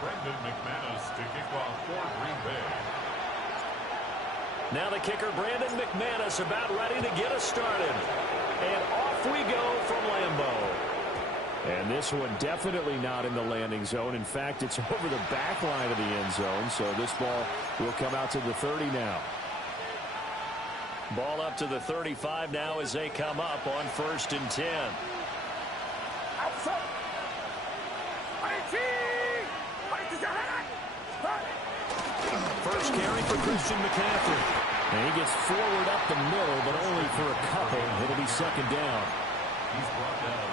Brendan McManus to kick off for Green Bay. Now the kicker, Brandon McManus, about ready to get us started. And off we go from Lambeau. And this one definitely not in the landing zone. In fact, it's over the back line of the end zone. So this ball will come out to the 30 now. Ball up to the 35 now as they come up on 1st and 10. First carry for Christian McCaffrey. And he gets forward up the middle, but only for a couple. It'll be 2nd down.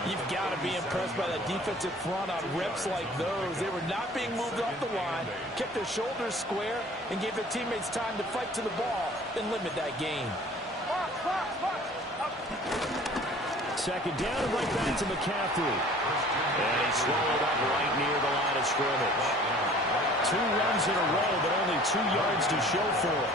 You've got to be impressed by that defensive front on reps like those. They were not being moved off the line, kept their shoulders square, and gave their teammates time to fight to the ball and limit that gain. 2nd down and right back to McCaffrey. And he swallowed up right near the line of scrimmage. 2 runs in a row, but only 2 yards to show for it.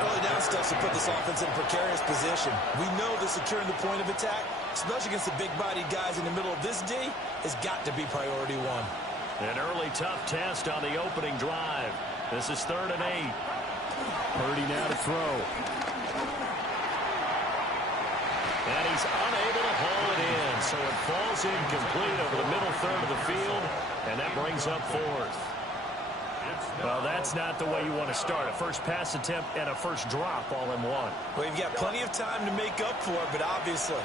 Early down steps to put this offense in precarious position. We know that securing the point of attack, especially against the big-bodied guys in the middle of this D, has got to be priority 1. An early tough test on the opening drive. This is 3rd and 8. Purdy now to throw. And he's unable to haul it in, so it falls incomplete over the middle third of the field, and that brings up 4th. Well, that's not the way you want to start. A first pass attempt and a first drop all in one. Well, you've got plenty of time to make up for it, but obviously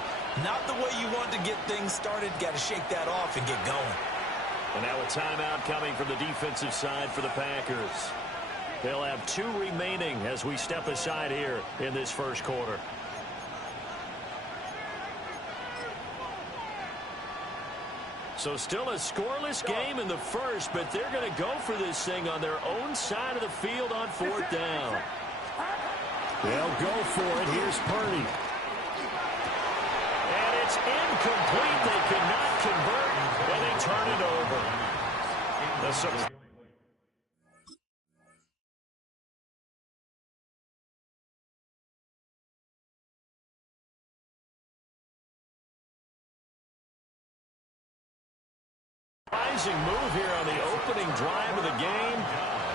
not the way you want to get things started. Got to shake that off and get going. And now a timeout coming from the defensive side for the Packers. They'll have 2 remaining as we step aside here in this first quarter. So still a scoreless game in the first, but they're going to go for this thing on their own side of the field on 4th down. They'll go for it. Here's Purdy. And it's incomplete. They could not convert, and they turn it over. Surprising move here on the opening drive of the game.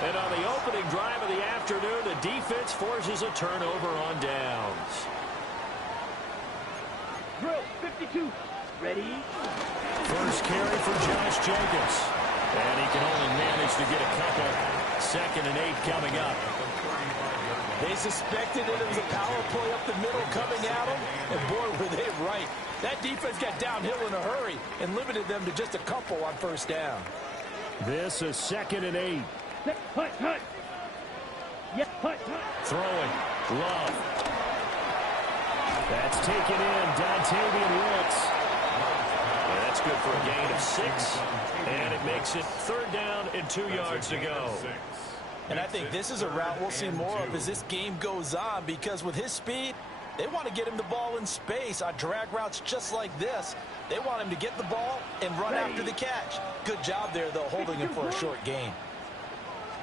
And on the opening drive of the afternoon, the defense forces a turnover on downs. Drill 52. Ready? First carry for Josh Jacobs. And he can only manage to get a couple. 2nd and 8 coming up. They suspected it was a power play up the middle coming at them, and boy, were they right. That defense got downhill in a hurry and limited them to just a couple on 1st down. This is 2nd and 8. Hut, hut. Yes, hut, hut. Throwing. Love. That's taken in. Dontavian Wicks. And that's good for a gain of 6. And it makes it 3rd down and 2 yards to go. And I think this is a route we'll see more of as this game goes on, because with his speed, they want to get him the ball in space on drag routes just like this. They want him to get the ball and run after the catch. Good job there, though, holding him for a short gain.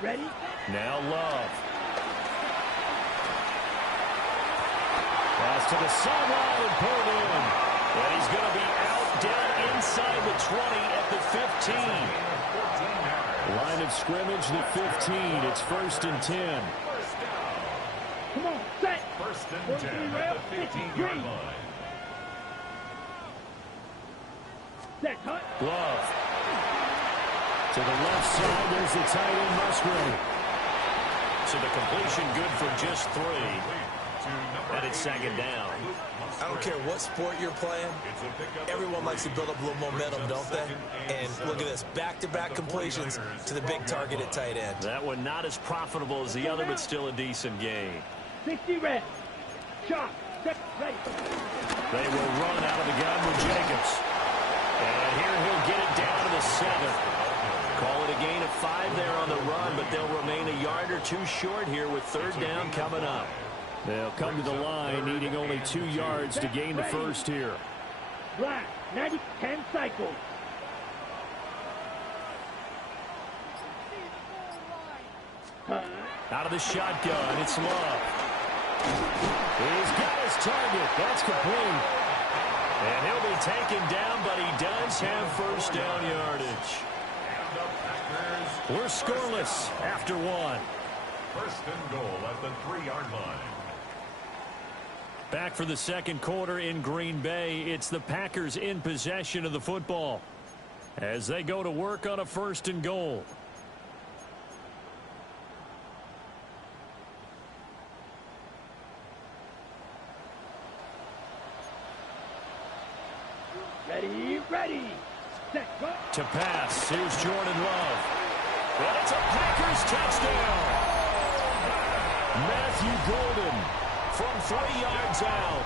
Ready? Now Love. Pass to the sideline and pulled in. And he's going to be out down inside the 20 at the 15. Line of scrimmage, the 15. It's 1st and 10. Come on, set. 1st and 10 at the 15-yard line. Set, hut. Love. To the left side, there's the tight end, Musgrave. So the completion good for just 3. And it's 2nd down. I don't care what sport you're playing. Everyone likes to build up a little momentum, don't they? And look at this, back-to-back completions to the big target at tight end. That one not as profitable as the other, but still a decent gain. 60 red. Shot. Set. Ready. They will run out of the gun with Jacobs. And here he'll get it down to the 7. Call it a gain of 5 there on the run, but they'll remain a yard or 2 short here with 3rd down coming up. They'll come to the line, needing only 2 yards to gain the first here. Black. 90. 10 cycles. Out of the shotgun, it's Love. He's got his target. That's complete. And he'll be taken down, but he does have 1st down yardage. We're scoreless after one. First and goal at the 3-yard line. Back for the second quarter in Green Bay. It's the Packers in possession of the football as they go to work on a first and goal. Ready. Set, go. To pass. Here's Jordan Love. And it's a Packers touchdown. Matthew Golden from 3 yards out.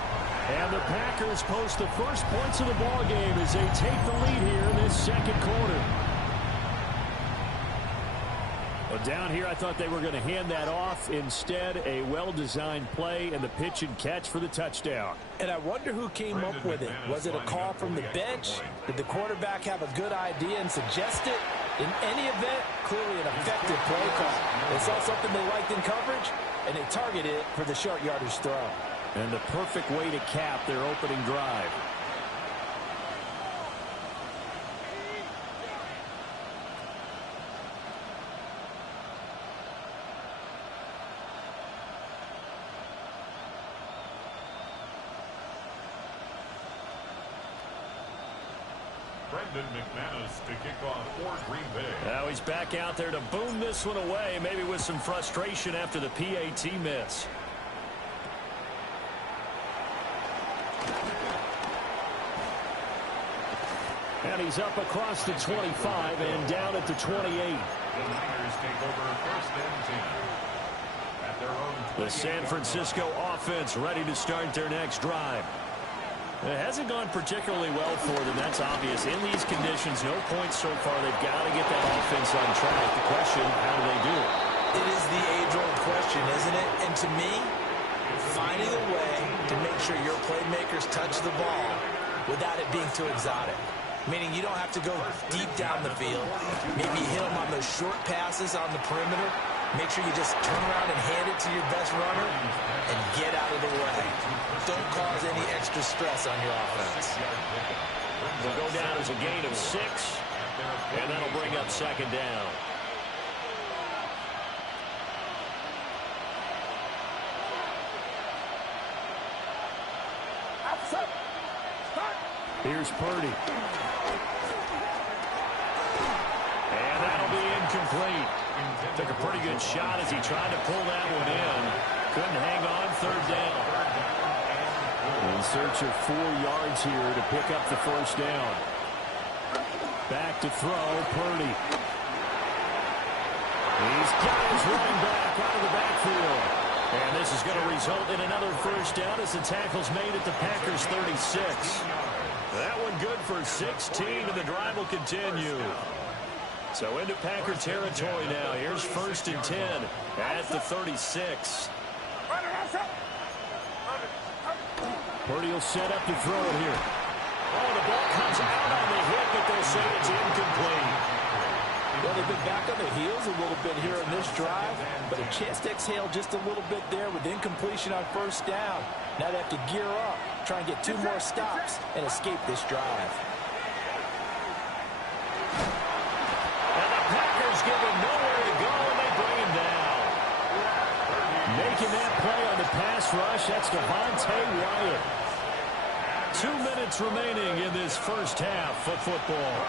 And the Packers post the first points of the ball game as they take the lead here in this second quarter. Well, down here, I thought they were going to hand that off. Instead, a well-designed play and the pitch and catch for the touchdown. And I wonder who came up with it. Was it a call from the bench? Did the quarterback have a good idea and suggest it? In any event, clearly an effective play call. They saw something they liked in coverage, and they targeted it for the short yardage throw. And the perfect way to cap their opening drive. Brendan McManus to kick off for Green Bay. Now he's back out there to boom this one away, maybe with some frustration after the PAT miss. And he's up across the 25 and down at the 28. The Niners take over first and 10. At their own The San Francisco offense ready to start their next drive. It hasn't gone particularly well for them, that's obvious. In these conditions, no points so far. They've got to get that offense on track. The question, how do they do it? It is the age-old question, isn't it? And to me, finding a way to make sure your playmakers touch the ball without it being too exotic. Meaning you don't have to go deep down the field. Maybe hit them on those short passes on the perimeter. Make sure you just turn around and hand it to your best runner and get out of the way. Don't cause any extra stress on your offense. Will go down as a gain of 6, and that'll bring up second down. Here's Purdy. And that'll be incomplete. Took a pretty good shot as he tried to pull that one in. Couldn't hang on, third down. In search of 4 yards here to pick up the first down. Back to throw, Purdy. He's got his running back out of the backfield. And this is going to result in another first down as the tackle's made at the Packers' 36. That one good for 16, and the drive will continue. So into Packer territory now. Here's first and 10 at the 36. Purdy will set up to throw it here. Oh, the ball comes out on the hit, but they'll say it's incomplete. Well, they've been back on their heels a little bit here in this drive, but a chance to exhale just a little bit there with incompletion on first down. Now they have to gear up, try and get 2 more stops, and escape this drive. And the Packers give him nowhere to go, and they bring him down. Making that play on the pass rush, that's Devontae Wyatt. 2 minutes remaining in this first half of football.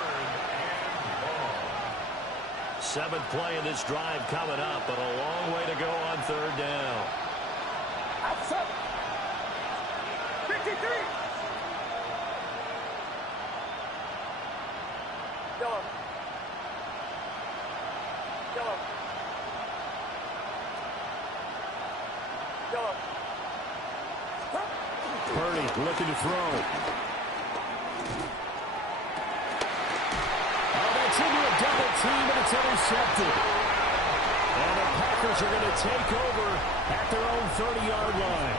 7th play in this drive coming up, but a long way to go on third down. 53. Yellow. Purdy looking to throw. It's into a double team, and it's intercepted. And the Packers are going to take over at their own 30-yard line.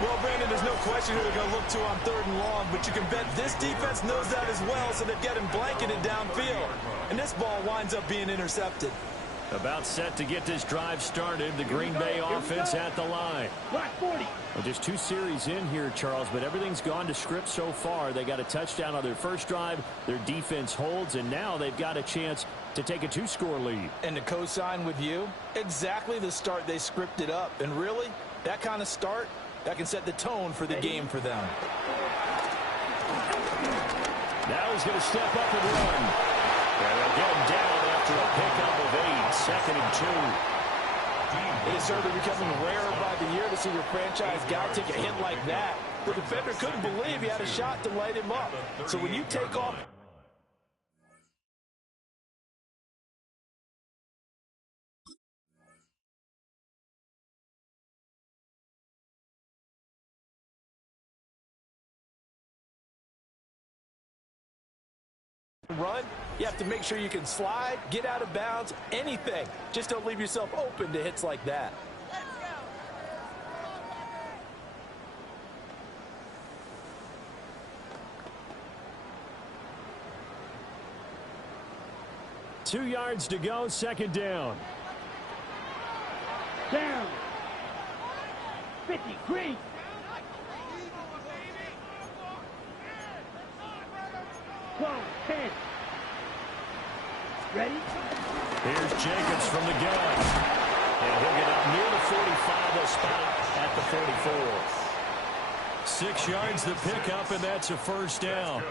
Well, Brandon, there's no question who they're going to look to on 3rd and long, but you can bet this defense knows that as well, so they've got him blanketed downfield. And this ball winds up being intercepted. About set to get this drive started. The Green Bay offense at the line. Block 40. Well, just 2 series in here, Charles, but everything's gone to script so far. They got a touchdown on their first drive. Their defense holds, and now they've got a chance to take a 2-score lead. And to co-sign with you, exactly the start they scripted up. And really, that kind of start, that can set the tone for the game for them. Now he's going to step up and run. And they'll get him down after a pickup of 8, 2nd and 2. It is certainly becoming rarer by the year to see your franchise guy take a hit like that. The defender couldn't believe he had a shot to light him up. So when you take off... run, you have to make sure you can slide, get out of bounds, anything. Just don't leave yourself open to hits like that. Two yards to go, 2nd down. Down. 50. Green. Close. 10. Ready? Here's Jacobs from the gun. And he'll get up near the 45. They'll spot it at the 44. 6 yards the pickup, and that's a first down.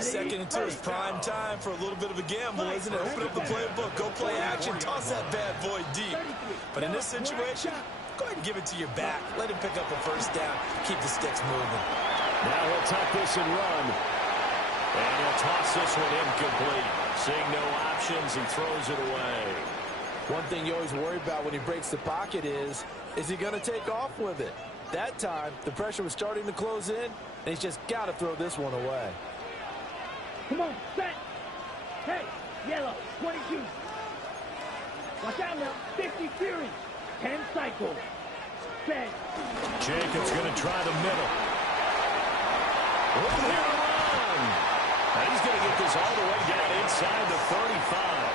Second and 2 is prime time for a little bit of a gamble, isn't it? Open up the playbook, go play action, toss that bad boy deep. But in this situation, go ahead and give it to your back. Let him pick up a first down. Keep the sticks moving. Now he'll tuck this and run. And he'll toss this one incomplete. Seeing no options, he throws it away. One thing you always worry about when he breaks the pocket is he going to take off with it? That time, the pressure was starting to close in, and he's just got to throw this one away. Come on, set. Hey, yellow, 22. Watch out now, 50 Fury. 10 cycles. Set. Jacobs going to try the middle. Over here to run. And he's going to get this all the way down inside the 35.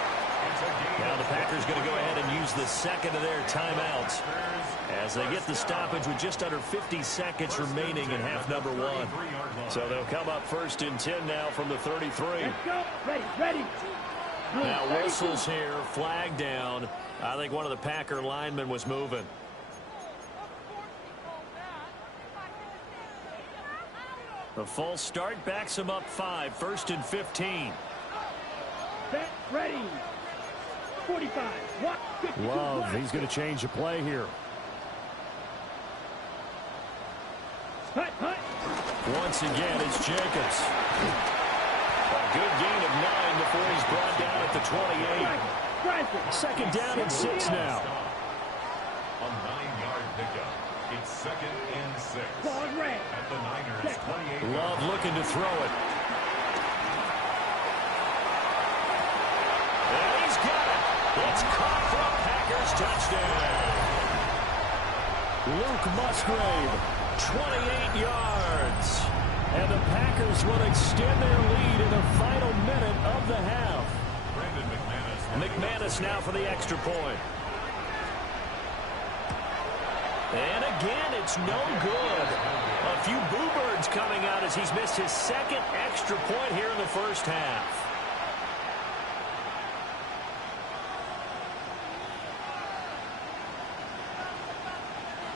Now the Packers going to go ahead and use the second of their timeouts as they get the stoppage with just under 50 seconds remaining in half number 1. So they'll come up 1st and 10 now from the 33. Let's go. Ready, ready. Now whistles here, flag down. I think one of the Packer linemen was moving. The false start backs him up 5, 1st and 15. Set, ready. 45. What? 52. Love, he's going to change the play here. Hut, hut. Once again, it's Jacobs. A good gain of 9 before he's brought down at the 28. 2nd down and 6 now. A 9-yard pickup. It's 2nd and 6. Ball red. At the Niners' 28. Love looking to throw it. And he's got it. It's caught for a Packers touchdown. Luke Musgrave, 28 yards. And the Packers will extend their lead in the final minute of the half. Brandon McManus. McManus now for the extra point. And again, it's no good. A few boo birds coming out as he's missed his 2nd extra point here in the first half.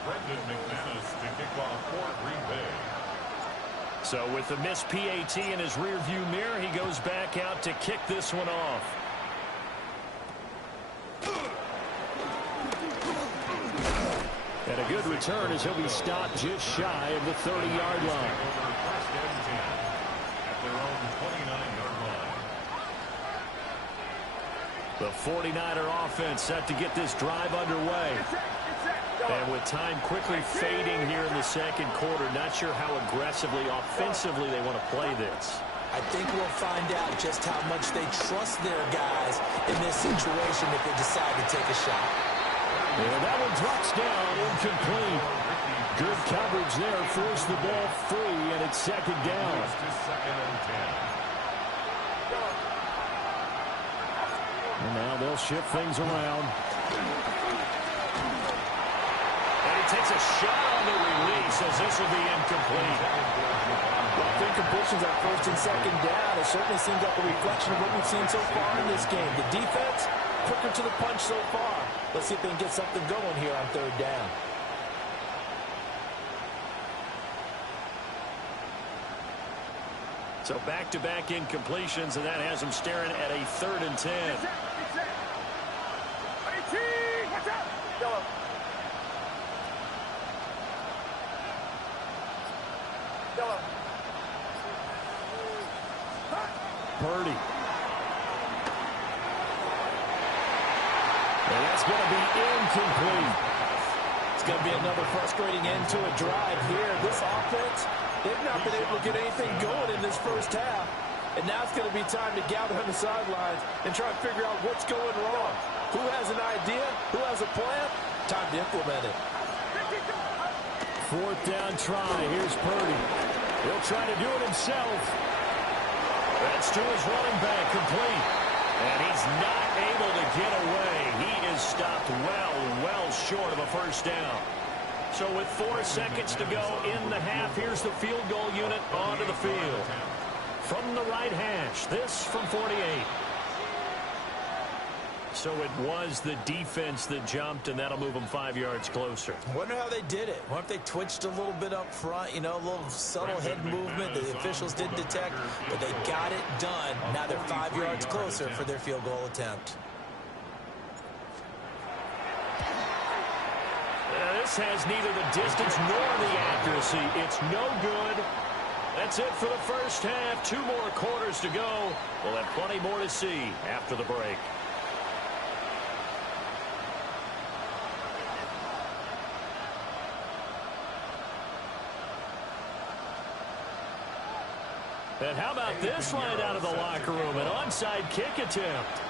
Brandon McManus to kick off for Green Bay. So with the missed PAT in his rearview mirror, he goes back out to kick this one off. And a good return as he'll be stopped just shy of the 30-yard line. Over 1st and 10 at their own 29-yard line. The 49er offense set to get this drive underway. And with time quickly fading here in the 2nd quarter, not sure how aggressively, offensively they want to play this. I think we'll find out just how much they trust their guys in this situation if they decide to take a shot. And that one drops down, incomplete. Good coverage there, forced the ball free, and it's 2nd down. It's 2nd and 10. And now they'll shift things around. And he takes a shot on the release as this will be incomplete. Well, incompletions on first and second down. It certainly seems like a reflection of what we've seen so far in this game. The defense, quicker to the punch so far. Let's see if they can get something going here on third down. So back-to-back incompletions, and that has them staring at a 3rd and 10. Purdy. And that's going to be incomplete. It's going to be another frustrating end to a drive here. This offense, they've not been able to get anything going in this first half. And now it's going to be time to gather on the sidelines and try to figure out what's going wrong. Who has an idea? Who has a plan? Time to implement it. 4th down try. Here's Purdy. He'll try to do it himself. That's to his running back, complete. And he's not able to get away. He is stopped well short of a first down. So with 4 seconds to go in the half, here's the field goal unit onto the field. From the right hash, this from 48. So it was the defense that jumped, and that'll move them 5 yards closer. I wonder how they did it. I wonder if they twitched a little bit up front, you know, a little subtle head movement that the officials didn't detect, but they got it done. Now they're 5 yards closer for their field goal attempt. This has neither the distance nor the accuracy. It's no good. That's it for the first half. 2 more quarters to go. We'll have plenty more to see after the break. And how about this right out of the locker room? An onside kick attempt.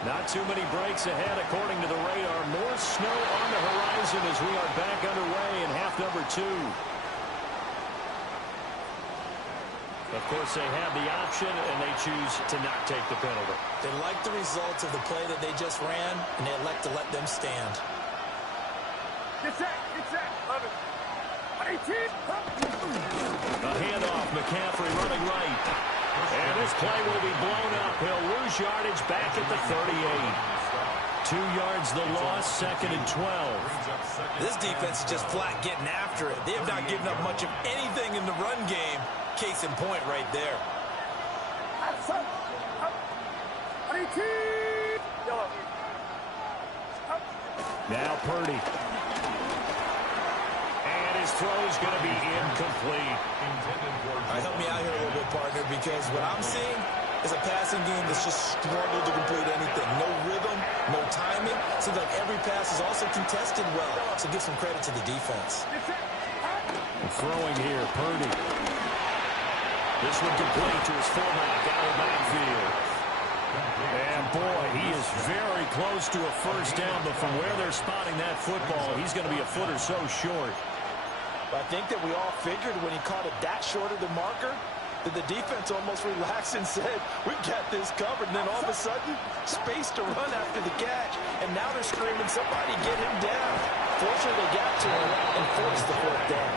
Not too many breaks ahead according to the radar. More snow on the horizon as we are back underway in half number 2. Of course, they have the option, and they choose to not take the penalty. They like the results of the play that they just ran, and they elect to let them stand. Get set, 18. A handoff, McCaffrey running right. And this play will be blown up. He'll lose yardage back at the 38. 2 yards the loss, 2nd and 12. This defense is just flat getting after it. They have not given up much of anything in the run game. Case in point right there. Now Purdy. And his throw is going to be incomplete. All right, help me out here a little bit, partner, because what I'm seeing is a passing game that's just struggled to complete anything. No rhythm, no timing. Seems like every pass is also contested well. So give some credit to the defense. Throwing here, Purdy. This one complete to his fullback out of the backfield. And boy, he is very close to a first down, but from where they're spotting that football, he's going to be a foot or so short. I think that we all figured when he caught it that short of the marker that the defense almost relaxed and said, we got this covered. And then all of a sudden, space to run after the catch. And now they're screaming, somebody get him down. Fortunately, they got to him and forced the 4th down.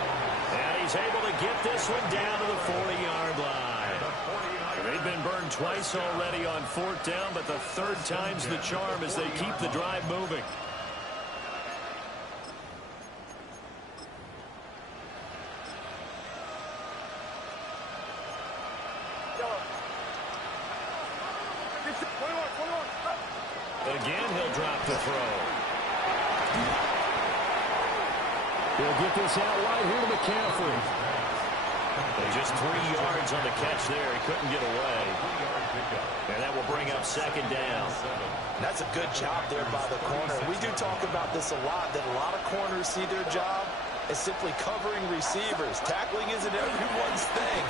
And he's able to get this one down to the 40-yard line. They've been burned twice already on 4th down, but the 3rd time's the charm as they keep the drive moving. Again, he'll drop the throw. He'll get this out wide here to McCaffrey. And just 3 yards on the catch there. He couldn't get away. And that will bring up 2nd down. That's a good job there by the corner. We do talk about this a lot, that a lot of corners see their job as simply covering receivers. Tackling isn't everyone's thing.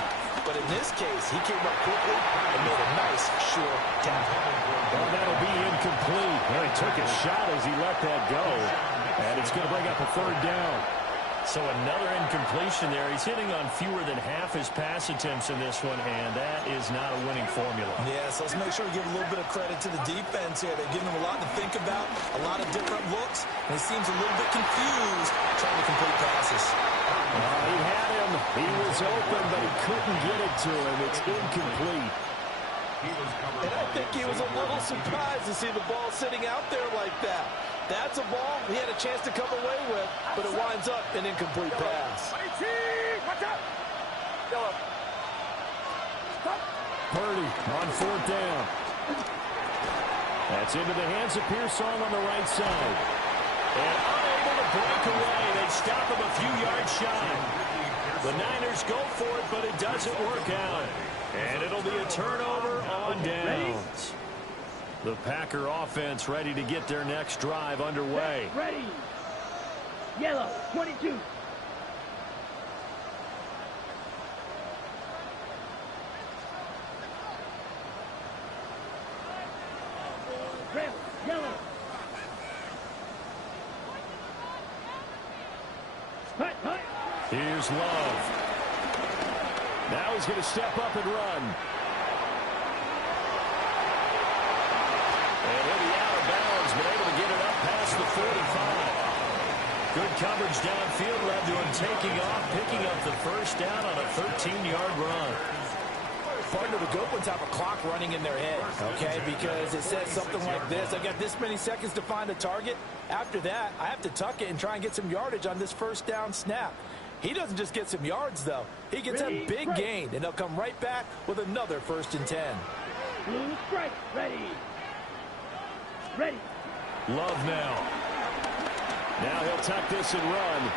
But in this case, he came up quickly and made a nice, sure tackle. Well, that'll be incomplete. Well, he took a shot as he let that go. And it's going to bring up a 3rd down. So another incompletion there. He's hitting on fewer than half his pass attempts in this one, and that is not a winning formula. Yeah, so let's make sure we give a little bit of credit to the defense here. They're giving him a lot to think about, a lot of different looks, and he seems a little bit confused trying to complete passes. He had him. He was open, but he couldn't get it to him. It's incomplete. And I think he was a little surprised to see the ball sitting out there like that. That's a ball he had a chance to come away with, but it winds up an incomplete pass. Purdy on 4th down. That's into the hands of Pearsall on the right side. And unable to break away. They stop him a few yards shy. The Niners go for it, but it doesn't work out. And it'll be a turnover on downs. The Packer offense ready to get their next drive underway. Ready. Yellow, 22. Red, yellow. Hut, hut. Here's Love. Now he's going to step up and run. And he'll be out of bounds, but able to get it up past the 45. Good coverage downfield led to him taking off, picking up the first down on a 13-yard run. Partner, the good ones have a clock running in their head, okay? Because it says something like this. I got this many seconds to find a target. After that, I have to tuck it and try and get some yardage on this first down snap. He doesn't just get some yards, though. He gets a big gain, and they'll come right back with another 1st and 10. Blue strike. Ready. Ready. Love now. Now he'll tuck this and run.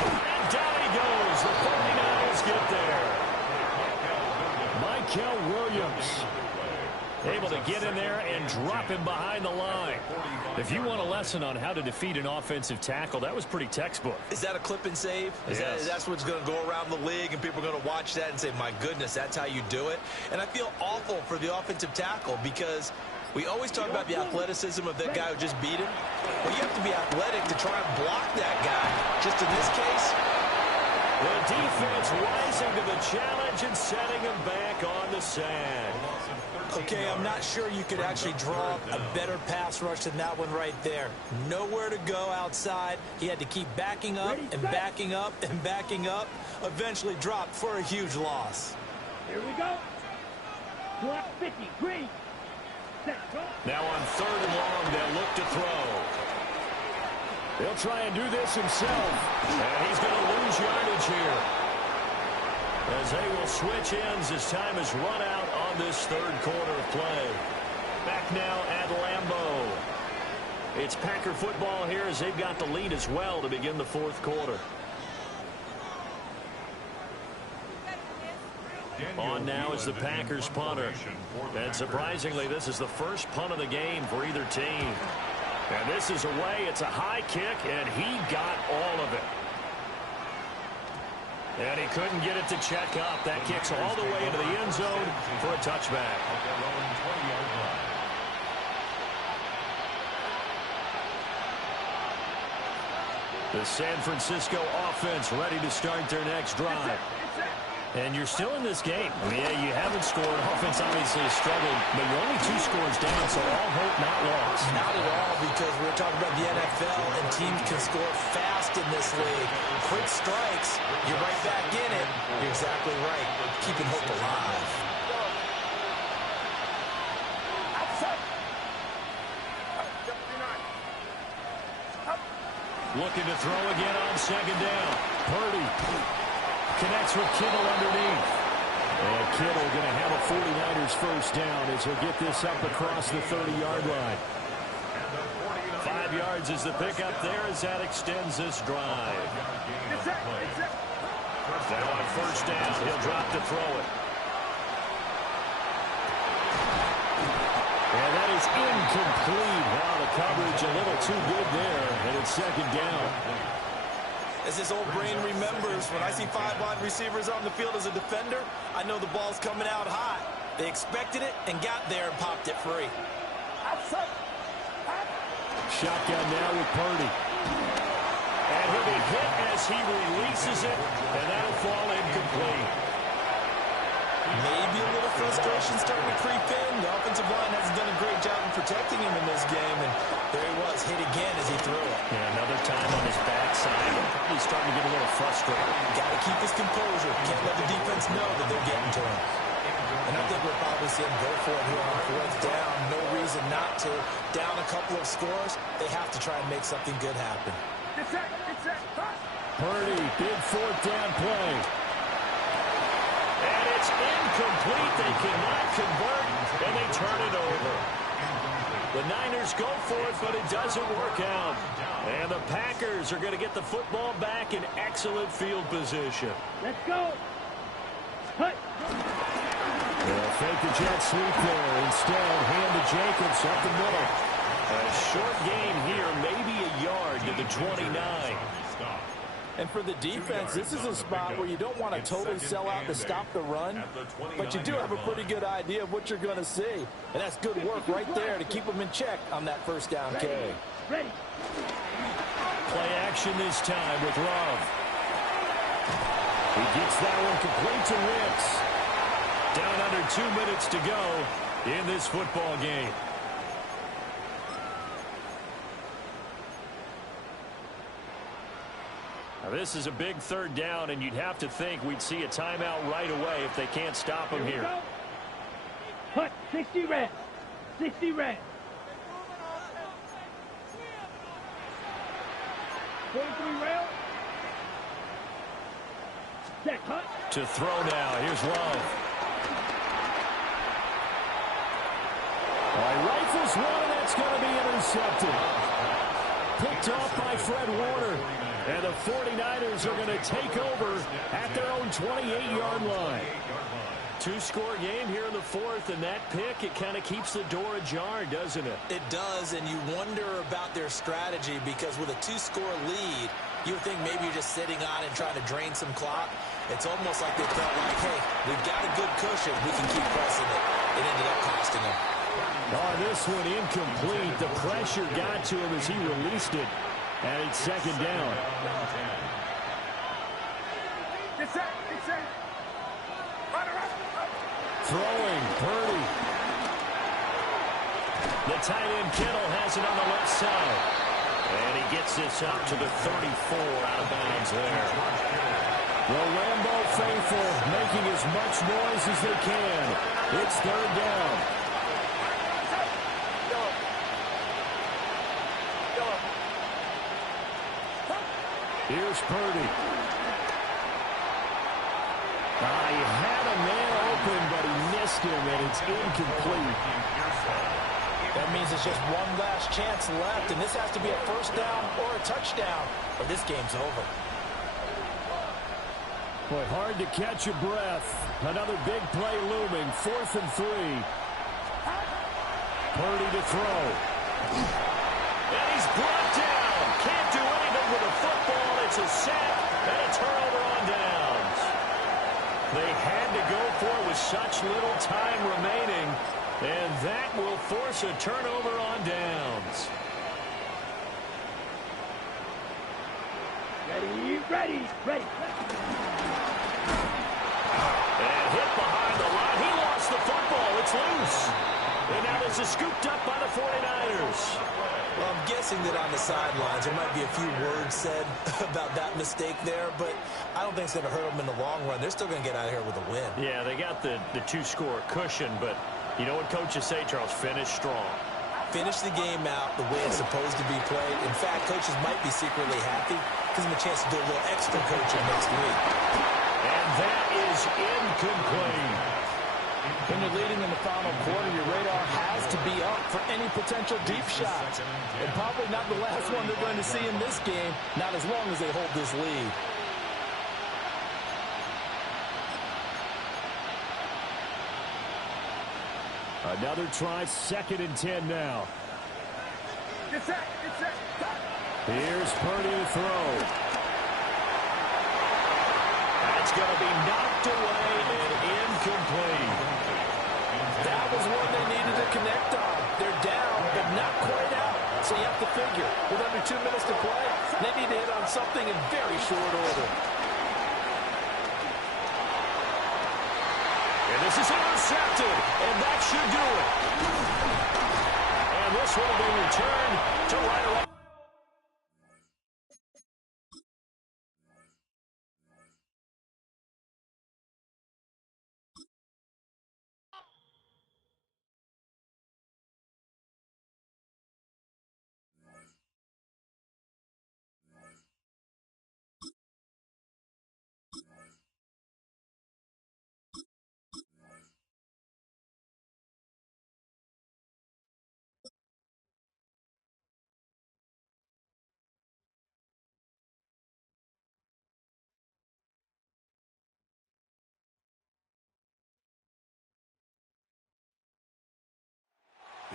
And down he goes. The 49ers get there. Mykel Williams able to get in there and drop him behind the line. If you want a lesson on how to defeat an offensive tackle, that was pretty textbook. Is that a clip and save? That's what's going to go around the league, and people are going to watch that and say, my goodness, that's how you do it? And I feel awful for the offensive tackle because we always talk about the athleticism of that guy who just beat him. Well, you have to be athletic to try and block that guy. Just in this case, the defense rising to the challenge and setting him back on the sand. okay, I'm not sure you could actually draw a better pass rush than that one right there. Nowhere to go outside. He had to keep backing up and backing up and backing up. Eventually dropped for a huge loss. Here we go. Block 50, green. Now on 3rd and long, they'll look to throw. He'll try and do this himself. And he's going to lose yardage here, as they will switch ends as time is run out on this 3rd quarter of play. Back now at Lambeau. It's Packer football here as they've got the lead as well to begin the 4th quarter. On now is the Packers punter. And surprisingly, this is the first punt of the game for either team. And this is away. It's a high kick, and he got all of it. And he couldn't get it to check up. That kicks all the way into the end zone for a touchback. The San Francisco offense ready to start their next drive. And you're still in this game. Yeah, you haven't scored. Offense obviously has struggled, but you're only 2 scores down, so all hope not lost. Not at all, because we're talking about the NFL, and teams can score fast in this league. Quick strikes, you're right back in it. You're exactly right. Keeping hope alive. Looking to throw again on 2nd down. Purdy connects with Kittle underneath. And Kittle going to have a 49ers first down as he'll get this up across the 30-yard line. 5 yards is the pickup there as that extends this drive. Now on 1st down, he'll drop to throw it. And that is incomplete. Wow, the coverage a little too good there, and it's 2nd down. As this old brain remembers, when I see 5 wide receivers on the field as a defender, I know the ball's coming out high. They expected it and got there and popped it free. Shotgun now with Purdy. And he'll be hit as he releases it, and that'll fall incomplete. Maybe a little frustration starting to creep in. The offensive line hasn't done a great job of protecting him in this game, and there he was, hit again as he threw it. Yeah, another time on his backside. Probably starting to get a little frustrated. Got to keep his composure. Can't let the defense know that they're getting to him. And I think we'll probably see him go for it here on fourth down. No reason not to. Down a couple of scores, they have to try and make something good happen. Purdy, big fourth down play. And it's incomplete. They cannot convert, and they turn it over. The Niners go for it, but it doesn't work out. And the Packers are going to get the football back in excellent field position. Let's go. Hut. They'll fake the jet sweep there. Instead, hand to Jacobs up the middle. A short gain here, maybe a yard to the 29. And for the defense, this is a spot where you don't want to totally sell out to stop the run, but you do have a pretty good idea of what you're going to see. And that's good work right there to keep them in check on that first down carry. Ready. Play action this time with Love. He gets that one complete to Wicks. Down under 2 minutes to go in this football game. Now this is a big third down, and you'd have to think we'd see a timeout right away if they can't stop him here. Hut. 60 red. 60 red. 43 rail. Set. Hut. To throw now. Here's Love. Rifles one, and that's going to be intercepted. Picked off by Fred Warner. And the 49ers are going to take over at their own 28-yard line. Two-score game here in the fourth, and that pick, it kind of keeps the door ajar, doesn't it? It does, and you wonder about their strategy because with a two-score lead, you would think maybe you're just sitting on and trying to drain some clock. It's almost like they felt like, hey, we've got a good cushion. We can keep pressing it. It ended up costing them. Oh, this one incomplete. The pressure got to him as he released it. And it's second down. Throwing, Purdy. The tight end Kittle has it on the left side. And he gets this out to the 34 out of bounds there. The Lambeau faithful making as much noise as they can. It's third down. Here's Purdy. He had a man open, but he missed him, and it's incomplete. That means it's just one last chance left, and this has to be a first down or a touchdown, or this game's over. Boy, hard to catch your breath. Another big play looming, 4th and 3. Purdy to throw. And he's brought down. Can't do anything with the football. It's a sack and a turnover on downs. They had to go for it with such little time remaining, and that will force a turnover on downs. Ready, ready, ready. And hit behind the line. He lost the football. It's loose. And now this is scooped up by the 49ers. Well, I'm guessing that on the sidelines there might be a few words said about that mistake there, but I don't think it's going to hurt them in the long run. They're still going to get out of here with a win. Yeah, they got the two-score cushion, but you know what coaches say, Charles? Finish strong. Finish the game out the way it's supposed to be played. In fact, coaches might be secretly happy. Gives them a chance to do a little extra coaching next week. And that is incomplete. When you're leading in the final quarter, your radar has to be up for any potential deep shots. And probably not the last one they're going to see in this game, not as long as they hold this lead. Another try, 2nd and 10 now. Here's Purdy to throw. That's going to be knocked away and incomplete. That was one they needed to connect on. They're down, but not quite out. So you have to figure, with under 2 minutes to play, they need to hit on something in very short order. And this is intercepted, and that should do it. And this one will be returned to right around.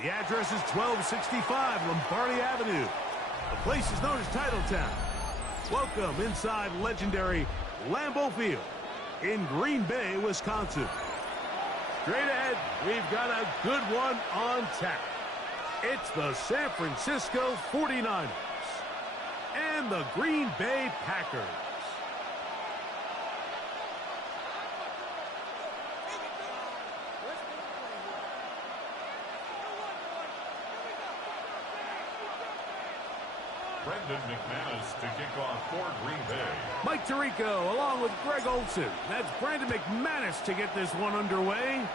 The address is 1265 Lombardi Avenue. The place is known as Titletown. Welcome inside legendary Lambeau Field in Green Bay, Wisconsin. Straight ahead, we've got a good one on tap. It's the San Francisco 49ers and the Green Bay Packers. Brendan McManus to kick off for Green Bay. Mike Tirico along with Greg Olsen. That's Brandon McManus to get this one underway.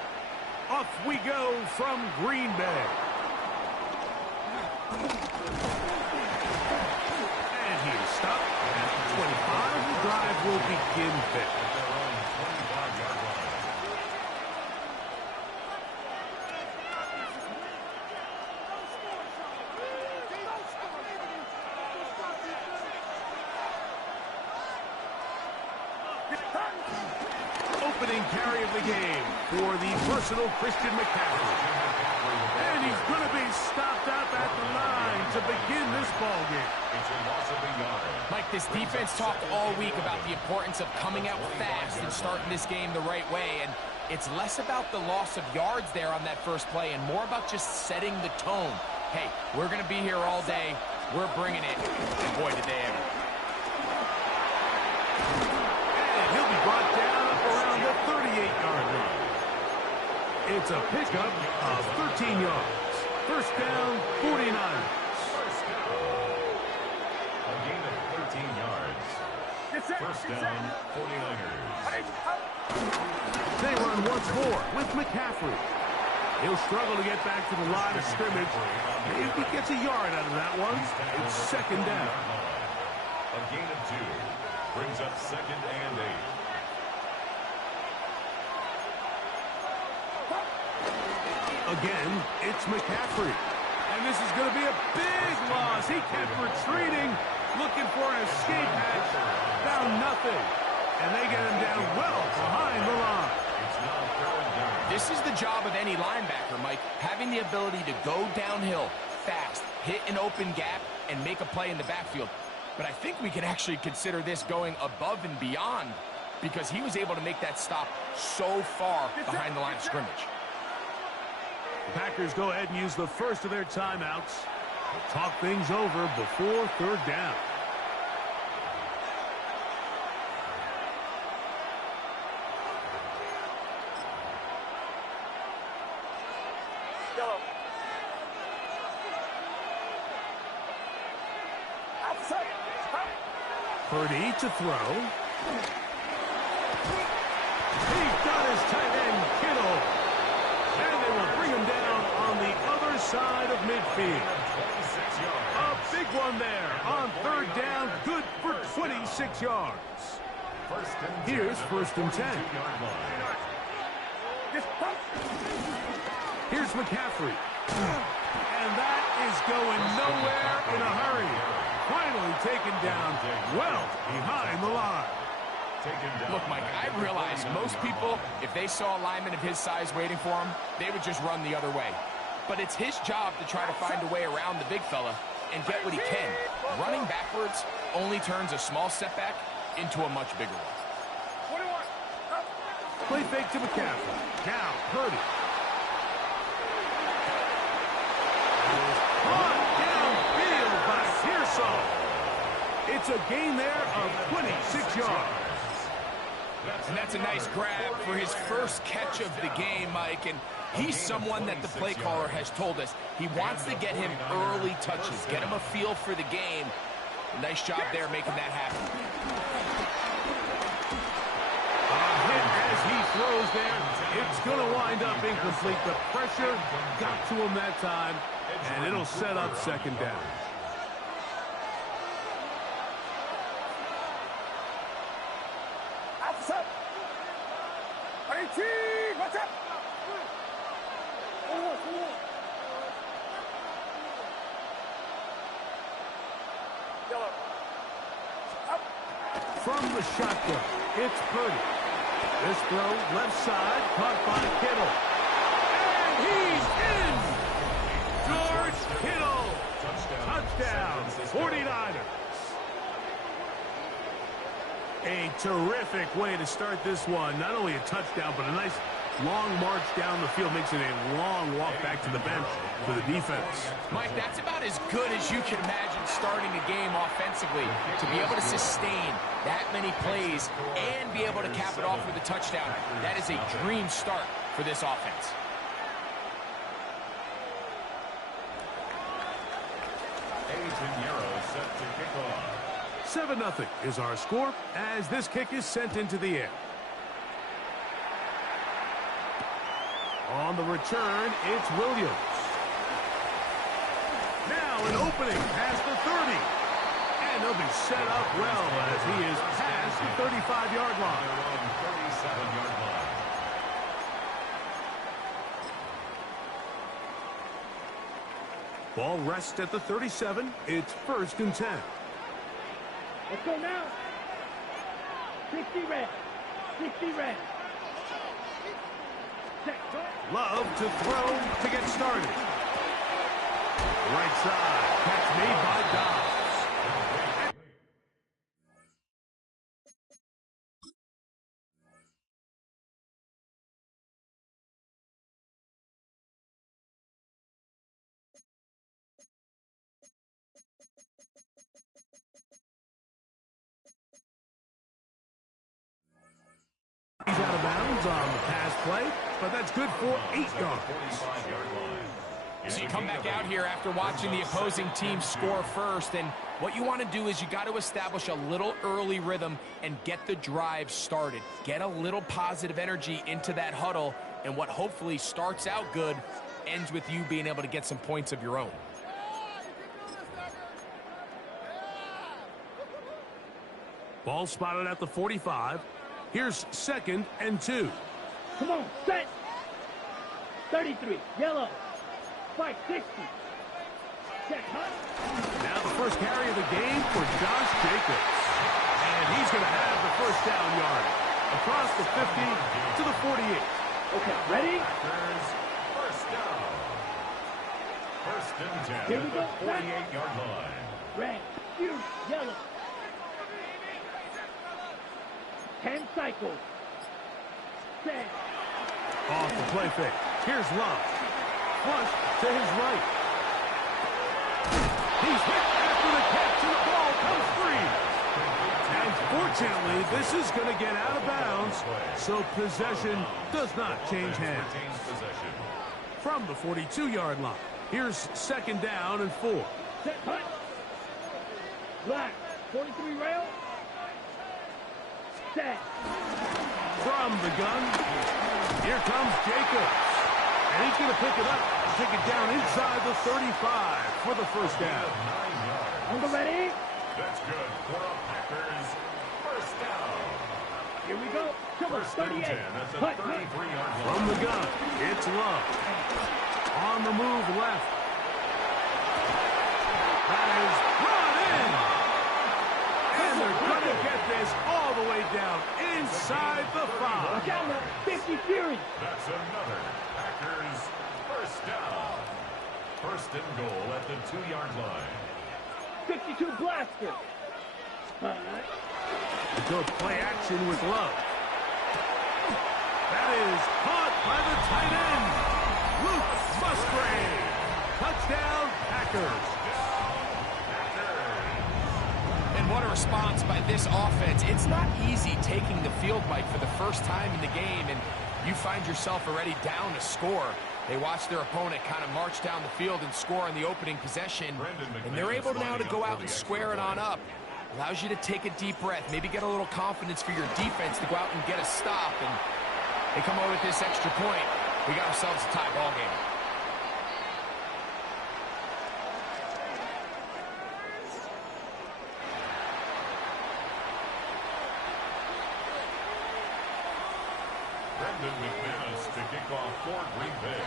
Off we go from Green Bay. And he is stopped at 25. The drive will begin there. At their own 25-yard line. Opening carry of the game for the personal Christian McCaffrey. And he's going to be stopped up at the line to begin this ball game. It's a loss of a yard. Mike, this defense talked all week about the importance of coming out fast and starting this game the right way, and it's less about the loss of yards there on that first play and more about just setting the tone. Hey, we're going to be here all day. We're bringing it. And boy, did they ever. And he'll be brought down up around the 38-yard line. It's a pickup of 13 yards. First down, 49ers. First down. A gain of 13 yards. First down, 49ers. They run once more with McCaffrey. He'll struggle to get back to the line of scrimmage. Maybe he gets a yard out of that one. It's second down. A gain of 2. Brings up second and 8. Again, it's McCaffrey. And this is going to be a big loss. He kept retreating, looking for an escape hatch. Found nothing. And they get him down well behind the line. It's now third down. This is the job of any linebacker, Mike, having the ability to go downhill fast, hit an open gap, and make a play in the backfield. But I think we can actually consider this going above and beyond because he was able to make that stop so far behind the line of scrimmage. The Packers go ahead and use the first of their timeouts to talk things over before third down. Purdy to throw. He's got his tight end, Kittle. And they will bring him down on the other side of midfield. 26 yards. A big one there on third down. Good for 26 yards. First and 10. Here's first and 10. 2-yard line. Here's McCaffrey. And that is going nowhere in a hurry. Finally taken down well behind the line. Look, Mike, I realize most people, if they saw a lineman of his size waiting for him, they would just run the other way. But it's his job to try to find a way around the big fella and get what he can. Running backwards only turns a small setback into a much bigger one. Play fake to McCaffrey. Now Purdy. Caught downfield by Pearsall. It's a gain there of 26 yards. And that's a nice grab for his first catch of the game, Mike. And he's someone that the play caller has told us he wants to get him early touches, get him a feel for the game. Nice job there making that happen. Hit as he throws there. It's going to wind up incomplete. The pressure got to him that time, and it'll set up second down. From the shotgun, it's Purdy. This throw, left side, caught by Kittle. And he's in! George Kittle! Touchdown, 49ers. A terrific way to start this one. Not only a touchdown, but a nice long march down the field. Makes it a long walk back to the bench for the defense. Mike, that's about as good as you can imagine starting a game offensively. To be able to sustain that many plays and be able to cap it off with a touchdown, that is a dream start for this offense. Set to kick off. 7-0 is our score as this kick is sent into the air. On the return, it's Williams. Now an opening past the 30. And he'll be set up well as he is past the 35-yard line. 37-yard line. Ball rests at the 37. It's 1st and 10. Let's go now. 60 red. 60 red. Love to throw to get started. Right side. Catch made by Dobbs. He's out of bounds on the pass play, but that's good for 8 yards. So you come back out here after watching the opposing team score first, and what you want to do is you got to establish a little early rhythm and get the drive started. Get a little positive energy into that huddle, and what hopefully starts out good ends with you being able to get some points of your own. Ball spotted at the 45. Here's 2nd and 2. Come on, set. 33, yellow. Fight 60. Check, hut. Now the first carry of the game for Josh Jacobs. And he's going to have the first down yard. Across the 50 to the 48. Okay, ready? First down. 1st and 10 Here we go. at the 48-yard line. Red, you, yellow. 10 cycles. Set. Off the play fake. Here's Love. Flush to his right. He's hit after the catch, and the ball comes free. And fortunately, this is going to get out of bounds, so possession does not change hands. From the 42-yard line, here's 2nd down and 4. Set, hut. Black, 43 rail. Set. From the gun, here comes Jacobs. And he's going to pick it up and take it down inside the 35 for the first down. On the ready? That's good for a Packers first down. Here we go. Come on, 38. That's a Hut, 33-yard line. From the gun, it's Love. On the move left. That is brought in. And they're going to get this all the way down inside the 5. Watch out now. 50 Fury. That's another Packers first down. 1st and goal at the 2-yard line. 52 Blaster. Go play action with Love. That is caught by the tight end, Luke Musgrave. Touchdown, Packers. And what a response by this offense. It's not easy taking the field, Mike, for the first time in the game, and you find yourself already down a score. They watch their opponent kind of march down the field and score in the opening possession, and they're able now to go out and square it on up. Allows you to take a deep breath, maybe get a little confidence for your defense to go out and get a stop, and they come away with this extra point. We got ourselves a tie ball game. Brendan McManus to kick off for Green Bay.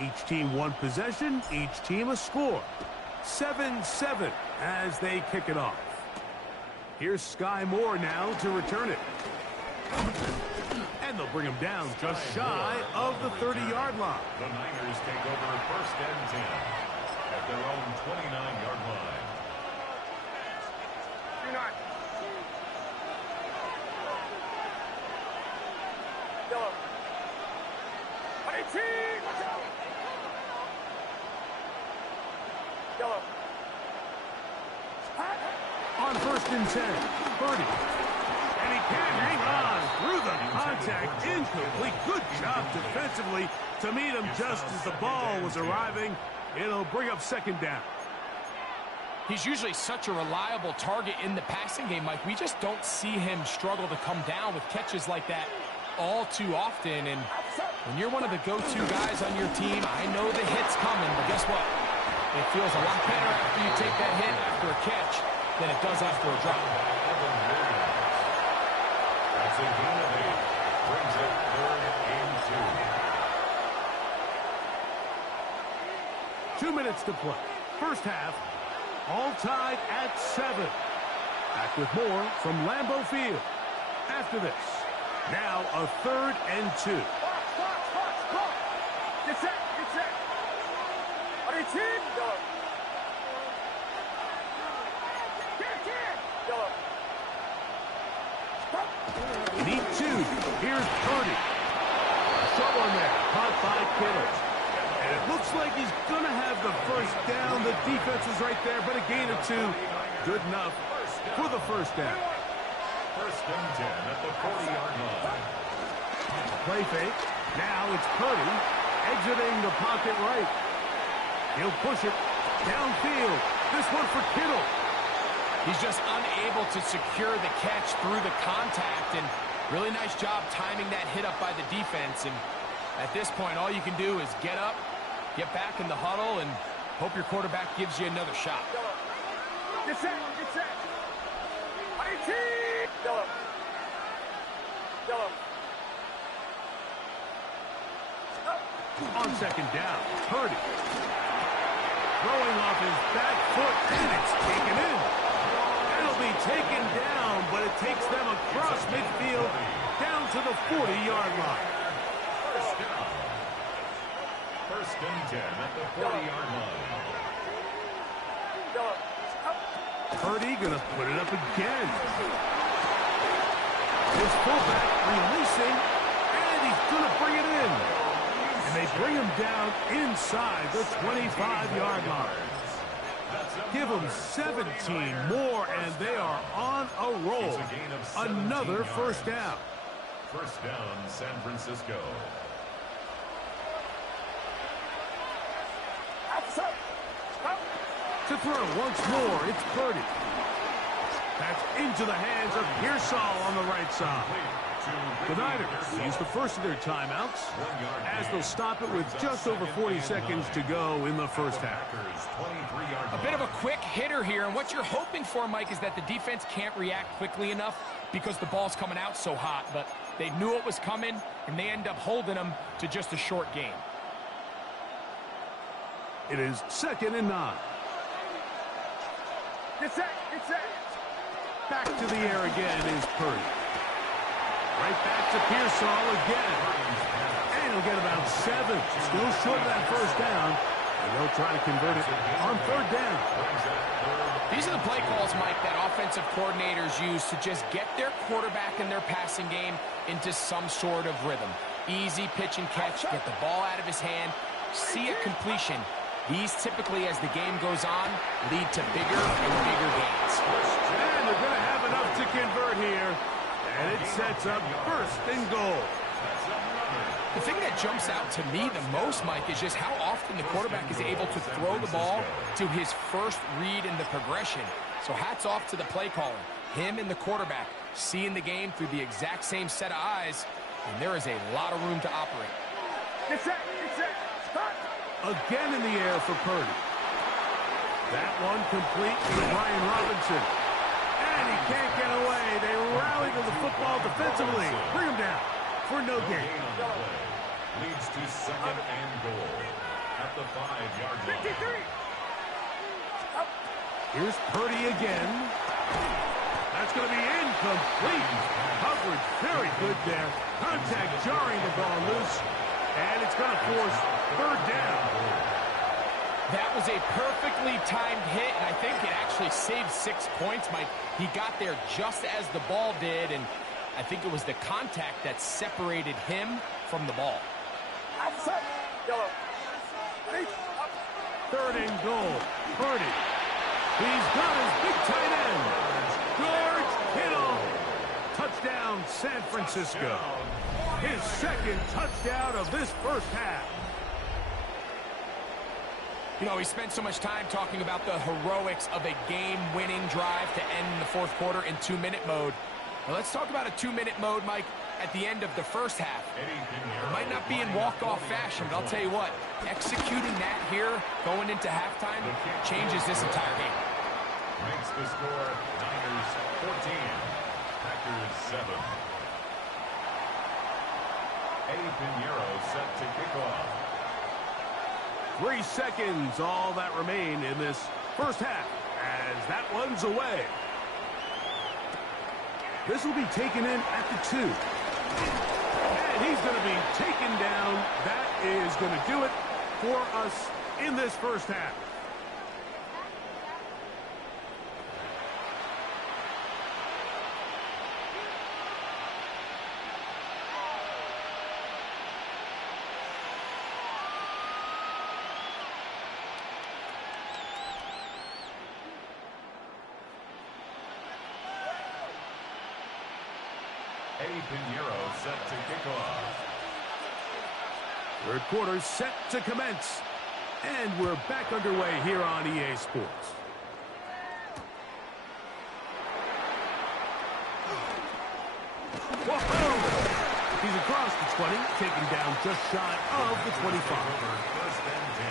Each team one possession, each team a score. 7-7 as they kick it off. Here's Sky Moore now to return it. And they'll bring him down just shy of the 30-yard line. The Niners take over 1st and 10 at their own 29-yard line. Yellow. 18! Yellow. On 1st and 10, Purdy. And he can't hang on through the contact. Incomplete. Good job defensively to meet him just as the ball was arriving. It'll bring up 2nd down. He's usually such a reliable target in the passing game, Mike. We just don't see him struggle to come down with catches like that all too often. And when you're one of the go-to guys on your team, I know the hit's coming, but guess what? It feels a lot better after you take that hit after a catch than it does after a drop. That's a gain of 8. Brings up 3rd and 2. 2 minutes to play. First half, all tied at 7. Back with more from Lambeau Field. After this, now a 3rd and 2. Get set, get set. 18! Yellow. Yellow. Need 2. Here's Purdy. Short one there. Caught by Kittle. And it looks like he's going to have the first down. The defense is right there, but a gain of 2. Good enough for the first down. 1st and 10 at the 40-yard line. Play fake. Now it's Purdy exiting the pocket right. He'll push it downfield. This one for Kittle. He's just unable to secure the catch through the contact, and really nice job timing that hit up by the defense. And at this point, all you can do is get up, get back in the huddle, and hope your quarterback gives you another shot. Get set, get set. 18! Yellow. Yellow. On 2nd down, Purdy. Throwing off his back foot, and it's taken in. It'll be taken down, but it takes them across midfield down to the 40-yard line. 1st and 10 at the 40-yard line. Purdy gonna put it up again. His fullback releasing, and he's gonna bring it in. And they bring him down inside the 25-yard line. Give them 17 more, and they are on a roll. Another first down. 1st down, San Francisco. To throw once more, it's Purdy. That's into the hands of Pearsall on the right side. The Niners use the first of their timeouts as they'll stop it with just over 40 seconds to go in the first half. A bit of a quick hitter here, and what you're hoping for, Mike, is that the defense can't react quickly enough because the ball's coming out so hot. But they knew it was coming, and they end up holding them to just a short game. It is 2nd and 9. Get set, get set. Back to the air again is Purdy. Right back to Pearsall again. And he'll get about 7. Still short of that first down. And they'll try to convert it on 3rd down. These are the play calls, Mike, that offensive coordinators use to just get their quarterback and their passing game into some sort of rhythm. Easy pitch and catch, get the ball out of his hand, see a completion. These typically, as the game goes on, lead to bigger and bigger gains. And they're going to have enough to convert here. And it sets up first and goal. The thing that jumps out to me the most, Mike, is just how often the quarterback is able to throw the ball to his first read in the progression. So hats off to the play caller. Him and the quarterback seeing the game through the exact same set of eyes, and there is a lot of room to operate. Get set, start. Again in the air for Purdy. That one complete to Brian Robinson. And he can't get away. They rally to the football defensively. Bring him down for no gain. Leads to second and goal at the 5-yard line. Here's Purdy again. That's going to be incomplete. Coverage very good there. Contact jarring the ball loose. And it's going to force third down. That was a perfectly timed hit, and I think it actually saved 6 points, Mike. He got there just as the ball did, and I think it was the contact that separated him from the ball. Yellow. Third and goal. Purdy. He's got his big tight end. George Kittle. Touchdown, San Francisco. His second touchdown of this first half. You know, we spent so much time talking about the heroics of a game-winning drive to end in the fourth quarter in 2-minute mode. Well, let's talk about a 2-minute mode, Mike, at the end of the first half. It might not be in walk-off fashion, but I'll tell you what, executing that here, going into halftime, changes this entire game. Makes the score Niners 14, Packers 7. Eddie Pinheiro set to kick off. 3 seconds, all that remain in this first half, as that one's away. This will be taken in at the 2. And he's going to be taken down. That is going to do it for us in this first half. Eddie Pinheiro set to kick off. Third quarter set to commence. And we're back underway here on EA Sports. Whoa! He's across the 20, taken down just shy of the 25. First and 10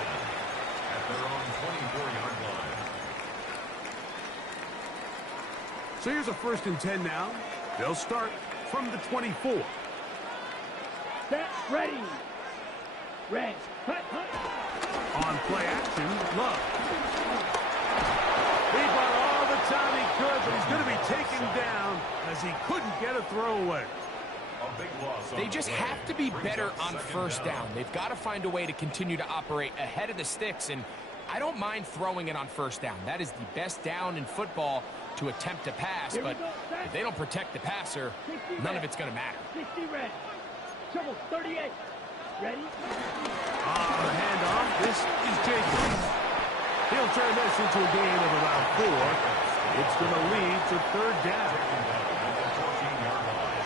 at their own 24-yard line. So here's a first and 10 now. They'll start from the 24. Set, ready. Red, hut, hut. On play action, Love. He bought all the time he could, but he's going to be taken down as he couldn't get a throwaway. A big loss. They just have to be better on first down. They've got to find a way to continue to operate ahead of the sticks, and I don't mind throwing it on first down. That is the best down in football to attempt to pass, but if they don't protect the passer, none of it's going to matter. 60 red. Trouble 38. Ready? Handoff. This is Jacobs. He'll turn this into a gain of about 4. It's going to lead to third down. At the 14-yard line.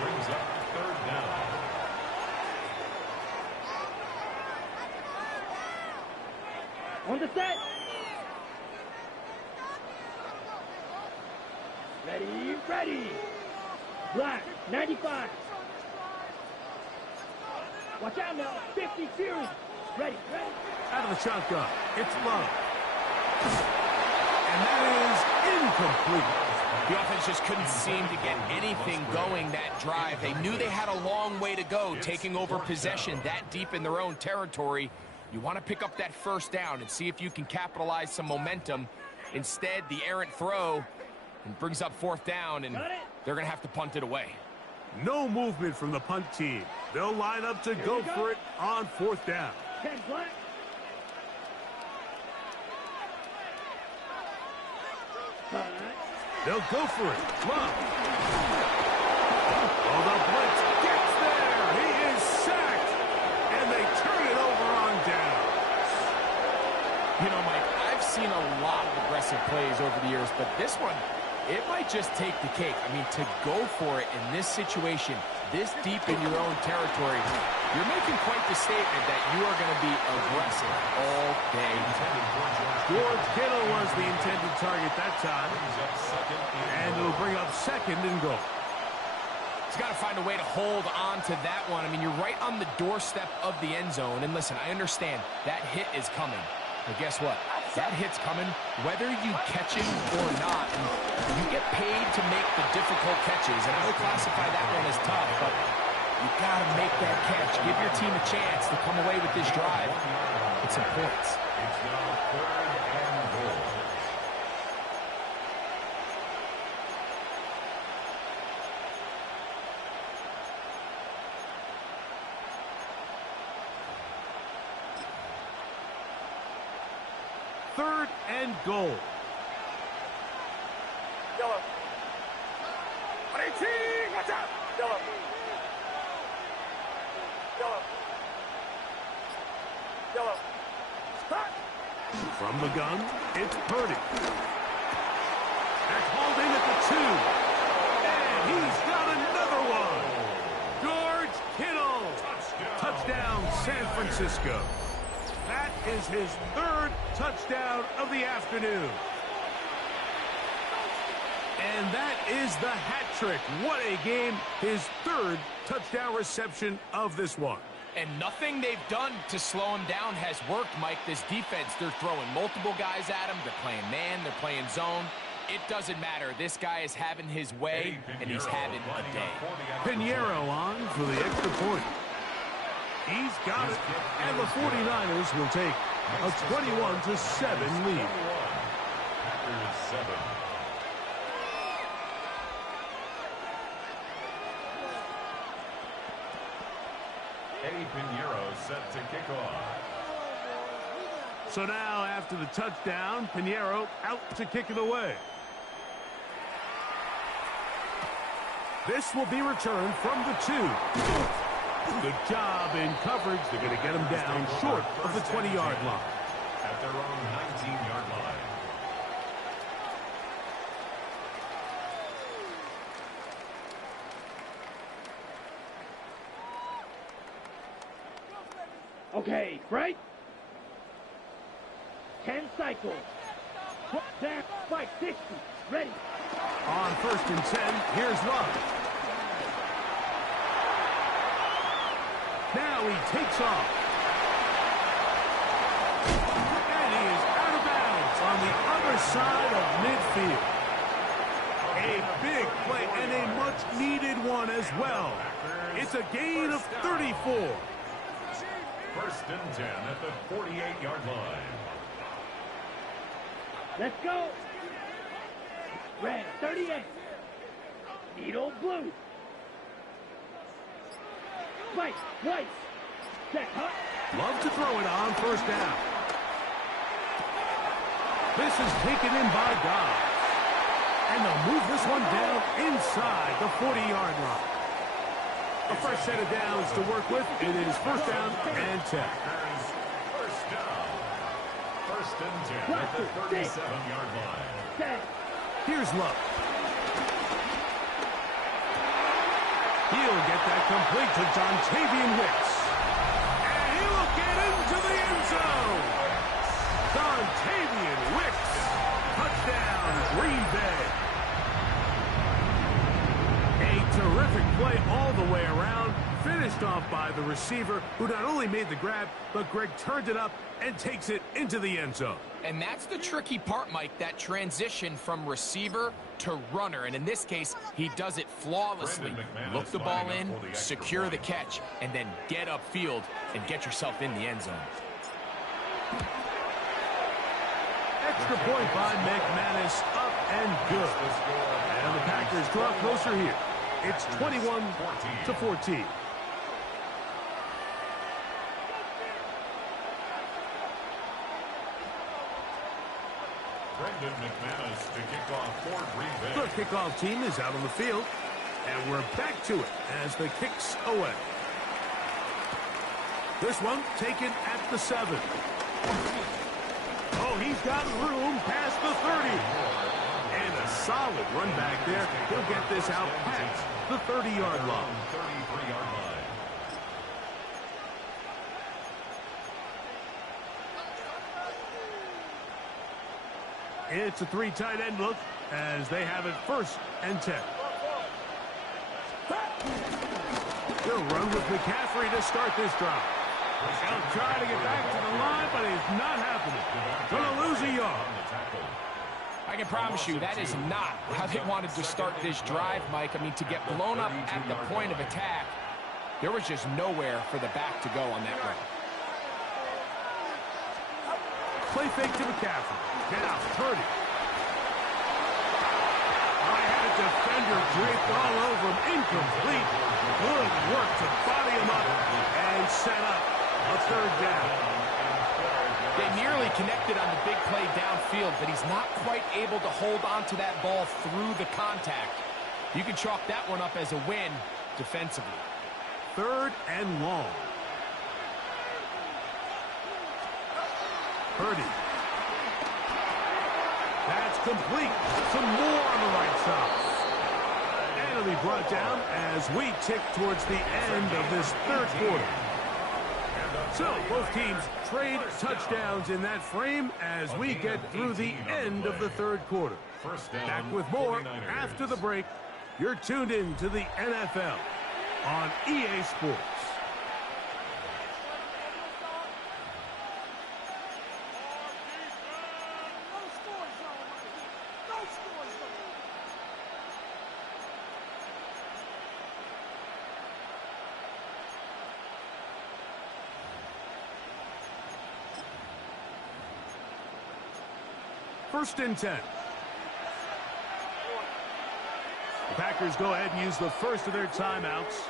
Brings up third down. On the set. Ready, ready. Black, 95. Watch out now, 50 Fury. Ready, ready. Out of the shotgun, it's Love. And that is incomplete. The offense just couldn't seem to get anything going that drive. They knew they had a long way to go, taking over possession that deep in their own territory. You want to pick up that first down and see if you can capitalize some momentum. Instead, the errant throw and brings up fourth down, and they're going to have to punt it away. No movement from the punt team. They'll line up to go for it on fourth down. 10 black. They'll go for it. Love. Oh, the blitz gets there. He impressive plays over the years, but this one, it might just take the cake. I mean, to go for it in this situation, this deep in your own territory, you're making quite the statement that you are going to be aggressive all day. George Kittle was the intended target that time. And it'll bring up second and goal. He's got to find a way to hold on to that one. I mean, you're right on the doorstep of the end zone. And listen, I understand that hit is coming. But guess what? That hit's coming whether you catch it or not. And you get paid to make the difficult catches. And I would classify that one as tough, but you got to make that catch. Give your team a chance to come away with this drive. It's important. It's now 3rd and goal. Third and goal. Yellow. 118, watch out. Yellow. Yellow. Yellow. Stop. From the gun, it's Purdy. That's hauled in at the 2. And he's got another one. George Kittle. Touchdown, San Francisco. That is his 3rd touchdown of the afternoon. And that is the hat trick. What a game. His 3rd touchdown reception of this one. And nothing they've done to slow him down has worked, Mike. This defense, they're throwing multiple guys at him. They're playing man. They're playing zone. It doesn't matter. This guy is having his way, and he's having a day. Pinheiro on for the extra point. He's got it, and the 49ers will take a 21-7 lead. Packers 7. Eddie Pinheiro set to kick off. So now, after the touchdown, Pinheiro out to kick it away. This will be returned from the 2. Good job in coverage. They're going to get him down short of the 20-yard line. At their own 19-yard line. Okay, right? 10 cycles. Down, fight, 60. Ready. On 1st and 10, here's Love. Now he takes off. And he is out of bounds on the other side of midfield. A big play and a much-needed one as well. It's a gain of 34. 1st and 10 at the 48-yard line. Let's go. Red, 38. Needle blue. Fight, white. Check, huh? Love to throw it on 1st down. This is taken in by Dobbs. And they'll move this one down inside the 40-yard line. A fresh set of downs to work with. It is 1st down and 10. 1st down. 1st and 10 at the 37-yard line. Here's Love. He'll get that complete to Dontavian Wicks. And he will get into the end zone. Dontavian Wicks. Touchdown, Green Bay. A terrific play all the way around. Finished off by the receiver, who not only made the grab, but Greg turned it up and takes it into the end zone. And that's the tricky part, Mike, that transition from receiver to runner. And in this case, he does it flawlessly. Look the ball in, secure the catch, and then get upfield and get yourself in the end zone. Extra point by McManus, up and good. And the Packers draw closer here. It's 21-14. Brendan McManus to kick off for Green Bay. The kickoff team is out on the field, and we're back to it as the kick's away. This one taken at the 7. Oh, he's got room past the 30. And a solid run back there. He'll get this out past the 30-yard line. 33-yard line. It's a 3 tight end look as they have it 1st and 10. He'll run with McCaffrey to start this drive. He'll try to get back to the line, but it's not happening. Going to lose a yard. I can promise you that is not how they wanted to start this drive, Mike. I mean, to get blown up at the point of attack, there was just nowhere for the back to go on that run. Play fake to McCaffrey. Now, Purdy. I had a defender draped all over him. Incomplete. Good work to body him up and set up a 3rd down. They nearly connected on the big play downfield, but he's not quite able to hold on to that ball through the contact. You can chalk that one up as a win defensively. 3rd and long. Purdy. That's complete. Some more on the right side. And it'll be brought down as we tick towards the end of this 3rd quarter. So, both teams trade touchdowns in that frame as we get through the end of the 3rd quarter. Back with more after the break. You're tuned in to the NFL on EA Sports. First and 10. The Packers go ahead and use the first of their timeouts.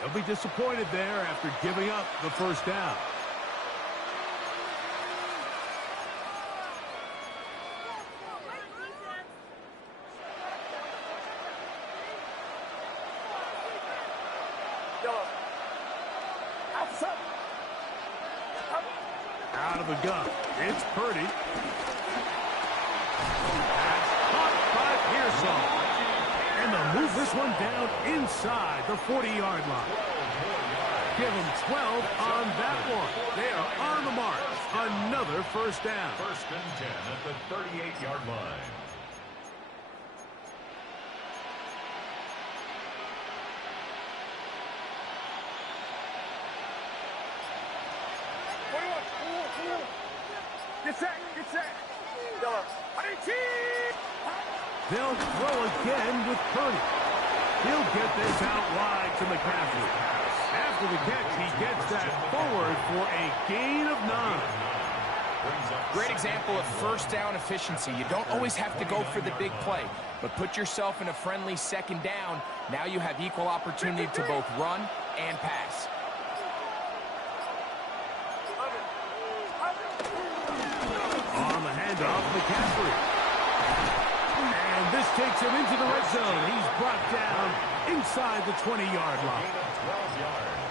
They'll be disappointed there after giving up the 1st down. Out of the gun. It's Purdy. And they'll move this one down inside the 40-yard line. Give them 12 on that one. They are on the mark. Another 1st down. 1st and 10 at the 38-yard line. Get set, get set. They'll throw again with Purdy. He'll get this out wide to McCaffrey. After the catch, he gets that forward for a gain of 9. Great example of 1st down efficiency. You don't always have to go for the big play, but put yourself in a friendly 2nd down. Now you have equal opportunity to both run and pass. On the handoff, McCaffrey. And this takes him into the red zone. He's brought down inside the 20-yard line.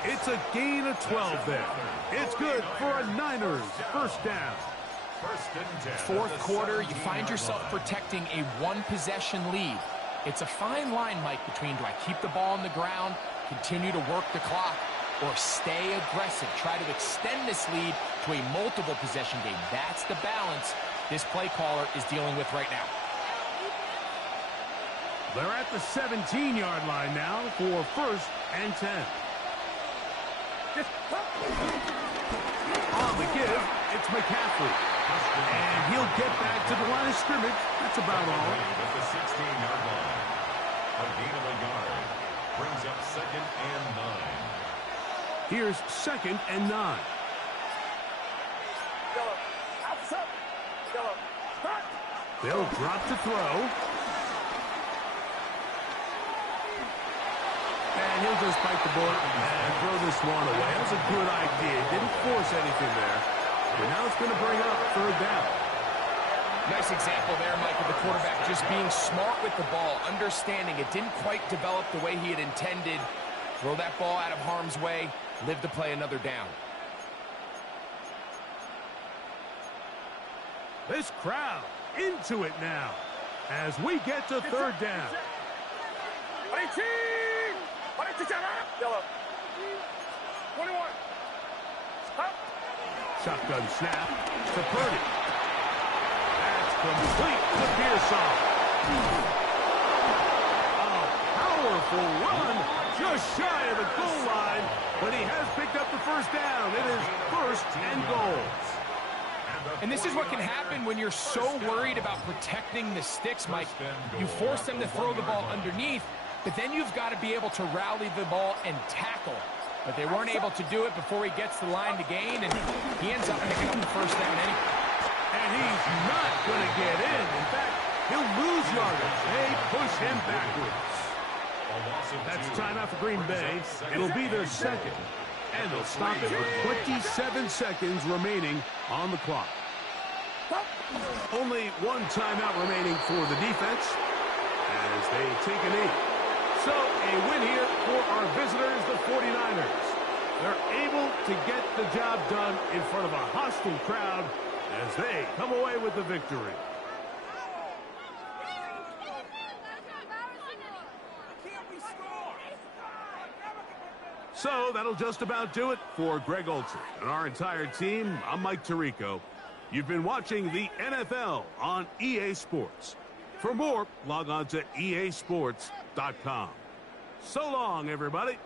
It's a gain of 12 there. It's good for a Niners 1st down. 4th quarter, you find yourself protecting a 1-possession lead. It's a fine line, Mike, between do I keep the ball on the ground, continue to work the clock, or stay aggressive, try to extend this lead to a multiple possession game. That's the balance this play caller is dealing with right now. They're at the 17-yard line now for 1st and 10. On the give, it's McCaffrey. And he'll get back to the line of scrimmage. That's about all. At the 16-yard line. A gain of a yard. Brings up 2nd and 9. Here's 2nd and 9. They'll drop to throw. And he'll just bite the bullet and throw this one away. That was a good idea. Didn't force anything there. But now it's going to bring up 3rd down. Nice example there, Mike, of the quarterback just being smart with the ball, understanding it didn't quite develop the way he had intended. Throw that ball out of harm's way, live to play another down. This crowd into it now as we get to third down. Yellow. 21. Shotgun snap to Purdy. That's complete to Pearson. A powerful run just shy of the goal line, but he has picked up the first down. It is 1st and goal. And this is what can happen when you're so worried about protecting the sticks, Mike. You force them to throw the ball underneath, but then you've got to be able to rally the ball and tackle. But they weren't able to do it before he gets the line to gain, and he ends up picking up the first down anyway. And he's not going to get in. In fact, he'll lose yardage. They push him backwards. That's timeout for Green Bay. It'll be their second. And they'll stop it with 27 seconds remaining on the clock. Only one timeout remaining for the defense as they take a knee. So a win here for our visitors, the 49ers. They're able to get the job done in front of a hostile crowd as they come away with the victory. So that'll just about do it for Greg Olsen and our entire team. I'm Mike Tirico. You've been watching the NFL on EA Sports. For more, log on to easports.com. So long, everybody.